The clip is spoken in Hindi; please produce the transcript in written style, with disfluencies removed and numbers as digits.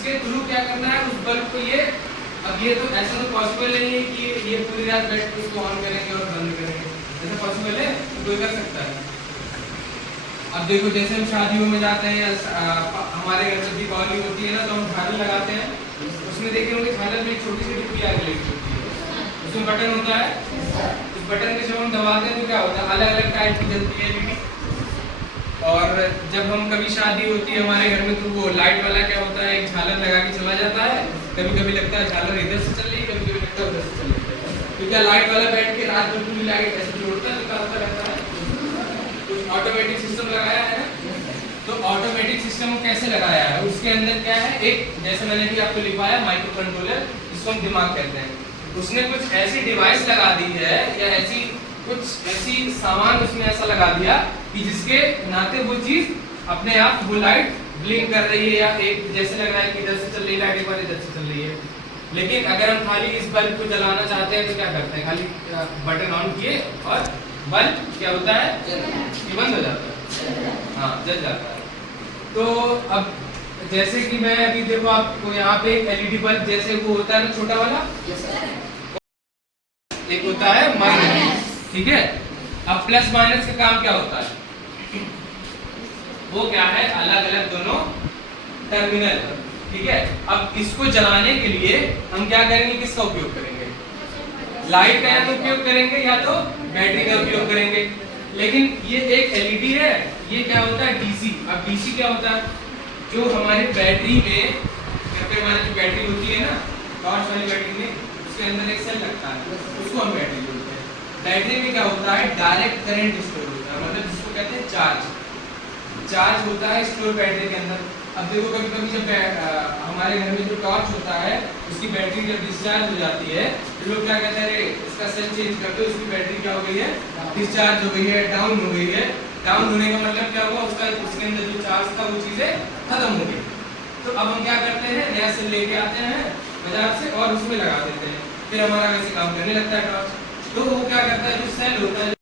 जिसके थ्रू क्या करना है उस बल्ब को ये, अब ये तो ऐसा तो पॉसिबल नहीं है कि ये पूरी रात बैठ के उसको ऑन करेंगे और बंद करेंगे, ऐसा पॉसिबल है? कोई कर सकता है? अब देखो जैसे हम शादियों में जाते हैं या हमारे घर में दीपावली होती है ना, तो हम झालर लगाते हैं, उसमें देखे होंगे झालर में एक छोटी सी डिब्बी आगे लगी होती है, उसमें बटन होता है, उस बटन के जब हम दबाते हैं तो क्या होता है, अलग अलग टाइप की जलती है एलईडी। और जब हम कभी शादी होती है हमारे घर में तो वो लाइट वाला क्या होता है, एक झालर लगा के चला जाता है, कभी कभी लगता है झालर इधर से चल रही है, कभी कभी लगता है उधर से चल रही है, तो क्या लाइट वाला बैठ के रात भर पूरी लाइट ऐसे जोड़ता है, निकालता रहता है। कुछ ऑटोमेटिक सिस्टम लगाया है, तो ऑटोमेटिक सिस्टम कैसे लगाया है, उसके अंदर क्या है, एक जैसे मैंने भी आपको लिखवाया माइक्रो कंट्रोलर, जिसको हम दिमाग कहते हैं, उसने कुछ ऐसी डिवाइस लगा दी है या ऐसी कुछ ऐसी सामान उसने ऐसा लगा दिया कि जिसके नाते वो चीज अपने आप वो लाइट ब्लिंक कर रही है, या एक जैसे लग रहा है कि इधर से चल रही है लाइट, एक बार इधर से चल रही है। लेकिन अगर हम खाली इस बल्ब को जलाना चाहते हैं तो क्या करते हैं, खाली बटन ऑन किए और बल्ब क्या होता है, ये बंद हो जाता है, हाँ जल जाता है। तो अब जैसे कि मैं अभी देखो आपको यहाँ पे एक एलईडी बल्ब जैसे वो होता है ना छोटा वाला, एक होता है माइनस, ठीक है। अब प्लस माइनस का काम क्या होता है, वो क्या है, अलग अलग दोनों टर्मिनल, ठीक है। अब इसको जलाने के लिए हम क्या करेंगे, किसका उपयोग करेंगे, लाइट का उपयोग करेंगे या तो बैटरी का उपयोग करेंगे। लेकिन ये एक एलईडी है, ये क्या होता है डीसी। अब डीसी क्या होता है, जो हमारी बैटरी में, घर पे हमारी जो बैटरी होती है ना, टॉर्च वाली बैटरी में, उसके अंदर एक सेल लगता है, उसको हम बैटरी बोलते हैं। बैटरी में क्या होता है, डायरेक्ट करंट स्टोर होता है, मतलब जिसको कहते हैं चार्ज होता है स्टोर बैटरी के अंदर। अब देखो कभी कभी जब हमारे घर में जो टॉर्च होता है उसकी बैटरी जब डिस्चार्ज हो जाती है तो लोग क्या कहते हैं, अरे इसका सेल चेंज कर दो, उसकी बैटरी क्या हो गई है, डिस्चार्ज हो गई है, डाउन हो गई है। डाउन होने का मतलब क्या हुआ, उसका उसके अंदर जो चार्ज था वो चीजें खत्म हो गई। तो अब हम क्या करते हैं, नया सेल लेके आते हैं बाजार से और उसमें लगा देते हैं, फिर हमारा वैसे काम करने लगता है टॉर्च। तो वो क्या करता है, जो सेल होता है